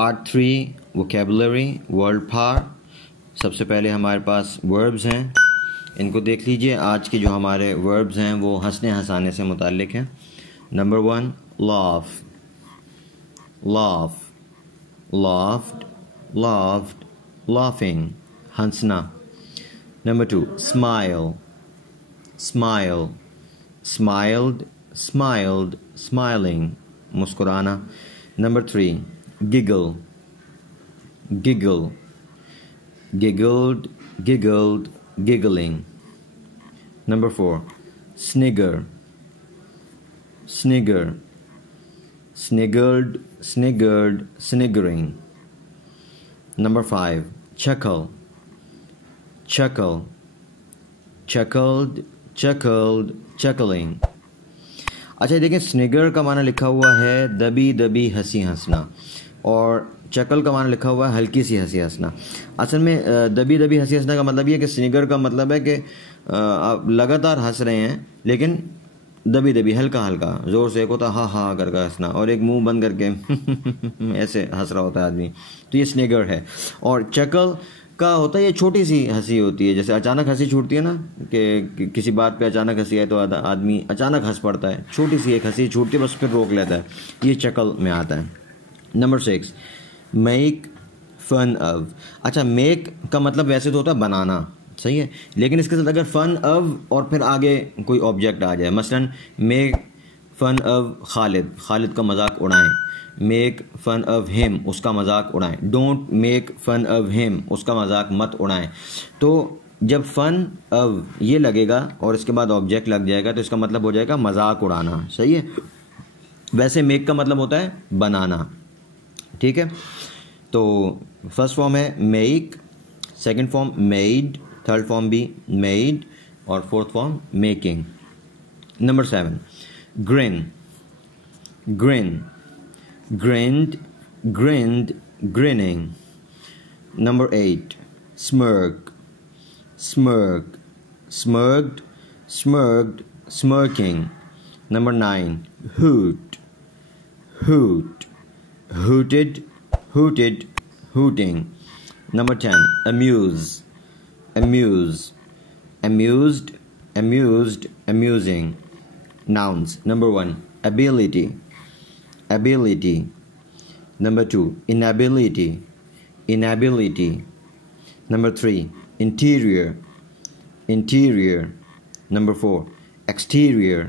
Part 3 vocabulary word power. सबसे पहले हमारे पास वर्ब्स हैं, इनको देख लीजिए। आज के जो हमारे वर्ब्स हैं वो हंसने हंसाने से मुताल्लिक हैं। Number 1 laugh, laugh, laughed, laughed, laughing, हंसना। Number 2 smile, smile, smiled, smiled, smiling, मुस्कुराना। Number 3 giggle, giggle, giggled, giggled, giggling. Number 4 snigger, snigger, sniggered, sniggered, sniggering. Number 5 chuckle, chuckle, chuckled, chuckled, chuckling. अच्छा देखें, स्निगर का माना लिखा हुआ है दबी दबी हंसी हंसना, और चकल का माना लिखा हुआ है हल्की सी हंसी हंसना। असल में दबी दबी हंसी हंसना का मतलब ये है कि स्निगर का मतलब है कि आप लगातार हंस रहे हैं, लेकिन दबी दबी हल्का हल्का, ज़ोर से एक होता है हा हा करके हंसना, और एक मुंह बंद करके ऐसे हंस रहा होता है आदमी, तो ये स्निगर है। और चकल का होता है ये छोटी सी हंसी होती है, जैसे अचानक हंसी छूटती है ना कि किसी बात पे अचानक हंसी आए तो आदमी अचानक हंस पड़ता है, छोटी सी एक हंसी छूटती है बस फिर रोक लेता है, ये चकल में आता है। Number 6 make fun of. अच्छा, मेक का मतलब वैसे तो होता है बनाना, सही है, लेकिन इसके साथ अगर फन ऑफ और फिर आगे कोई ऑब्जेक्ट आ जाए, मसलन make fun of Khalid, Khalid का मजाक उड़ाएं। मेक फन ऑफ हिम, उसका मजाक उड़ाएं। Don't make fun of him, उसका मजाक मत उड़ाएं। तो जब फन ऑफ ये लगेगा और इसके बाद ऑब्जेक्ट लग जाएगा तो इसका मतलब हो जाएगा मजाक उड़ाना, सही है। वैसे मेक का मतलब होता है बनाना, ठीक है। तो फर्स्ट फॉर्म है make, second form made, third form भी मेड, और fourth form making. Number 7 green, green, grinned, grinned, grinning. Number 8 smirk, smirk, smirked, smirked, smirking. Number 9 hoot, hoot, hooted, hooted, hooting. Number 10 amuse, amuse, amused, amused, amusing. Nouns. Number 1 ability, ability. Number 2 inability, inability. Number 3 interior, interior. Number 4 exterior,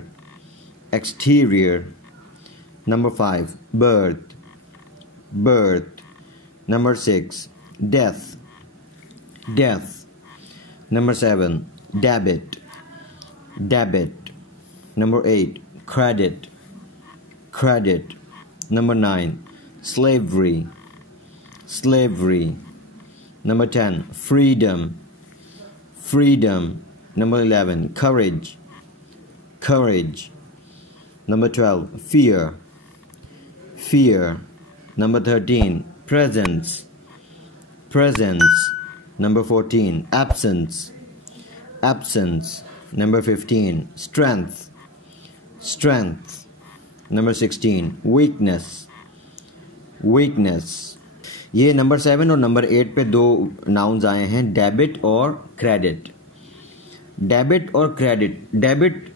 exterior. Number 5 birth, birth. Number 6 death, death. Number 7 debit, debit. Number 8 credit, credit. Number 9 slavery, slavery. Number 10 freedom, freedom. Number 11 courage, courage. Number 12 fear, fear. Number 13 presence, presence. Number 14 absence, absence. Number 15 strength, strength. Number 16 weakness, weakness. ये number 7 और number 8 पे दो nouns आए हैं, debit और credit. Debit और credit, debit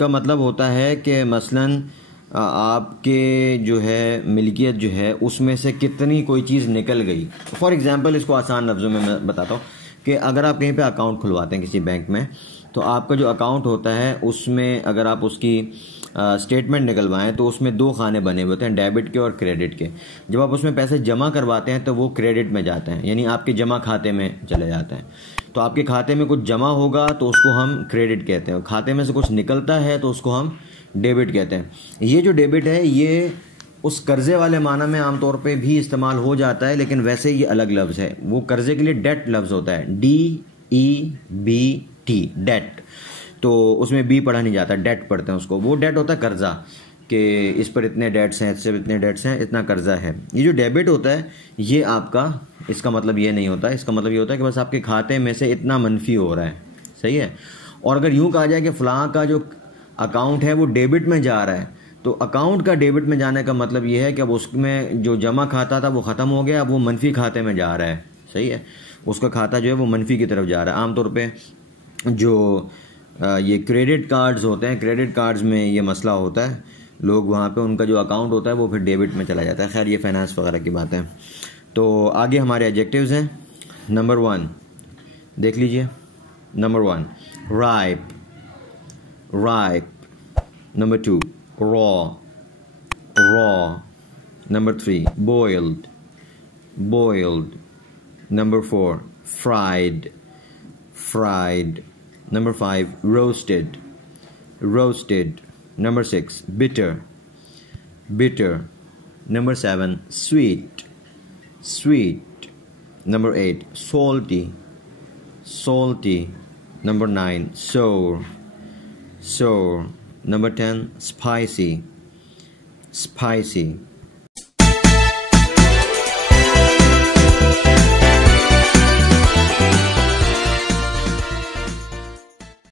का मतलब होता है कि मसलन आपके जो है मिल्कियत जो है उसमें से कितनी कोई चीज़ निकल गई। फॉर एग्जांपल इसको आसान लफ्ज़ों में मैं बताता हूँ कि अगर आप कहीं पे अकाउंट खुलवाते हैं किसी बैंक में, तो आपका जो अकाउंट होता है उसमें अगर आप उसकी स्टेटमेंट निकलवाएं तो उसमें 2 खाने बने हुए होते हैं, डेबिट के और क्रेडिट के। जब आप उसमें पैसे जमा करवाते हैं तो वो क्रेडिट में जाते हैं, यानी आपके जमा खाते में चले जाते हैं। तो आपके खाते में कुछ जमा होगा तो उसको हम क्रेडिट कहते हैं, और खाते में से कुछ निकलता है तो उसको हम डेबिट कहते हैं। ये जो डेबिट है ये उस कर्जे वाले माना में आमतौर पे भी इस्तेमाल हो जाता है, लेकिन वैसे ये अलग लफ्ज़ है। वो कर्जे के लिए डेट लफ्ज़ होता है, DEBT, डेट। तो उसमें बी पढ़ा नहीं जाता, डेट पढ़ते हैं उसको। वो डेट होता है कर्जा, कि इस पर इतने डेट्स हैं, इससे इतने डेट्स हैं, इतना कर्जा है। ये जो डेबिट होता है ये आपका, इसका मतलब ये नहीं होता, इसका मतलब ये होता है कि बस आपके खाते में से इतना मनफी हो रहा है, सही है। और अगर यूँ कहा जाए कि फ़लाँ का जो अकाउंट है वो डेबिट में जा रहा है, तो अकाउंट का डेबिट में जाने का मतलब ये है कि अब उसमें जो जमा खाता था वो ख़त्म हो गया, अब वो मनफी खाते में जा रहा है। सही है, उसका खाता जो है वो मनफी की तरफ जा रहा है। आमतौर पे जो ये क्रेडिट कार्ड्स होते हैं, क्रेडिट कार्ड्स में ये मसला होता है, लोग वहाँ पे उनका जो अकाउंट होता है वो फिर डेबिट में चला जाता है। खैर ये फाइनेंस वगैरह की बात है। तो आगे हमारे एडजेक्टिव्स हैं। नंबर 1 देख लीजिए। Number 1 ripe, ripe. Number 2 raw, raw. Number 3 boiled, boiled. Number 4 fried, fried. Number 5 roasted, roasted. Number 6 bitter, bitter. Number 7 sweet, sweet. Number 8 salty, salty. Number 9 sour, sour. Number 10 spicy, spicy.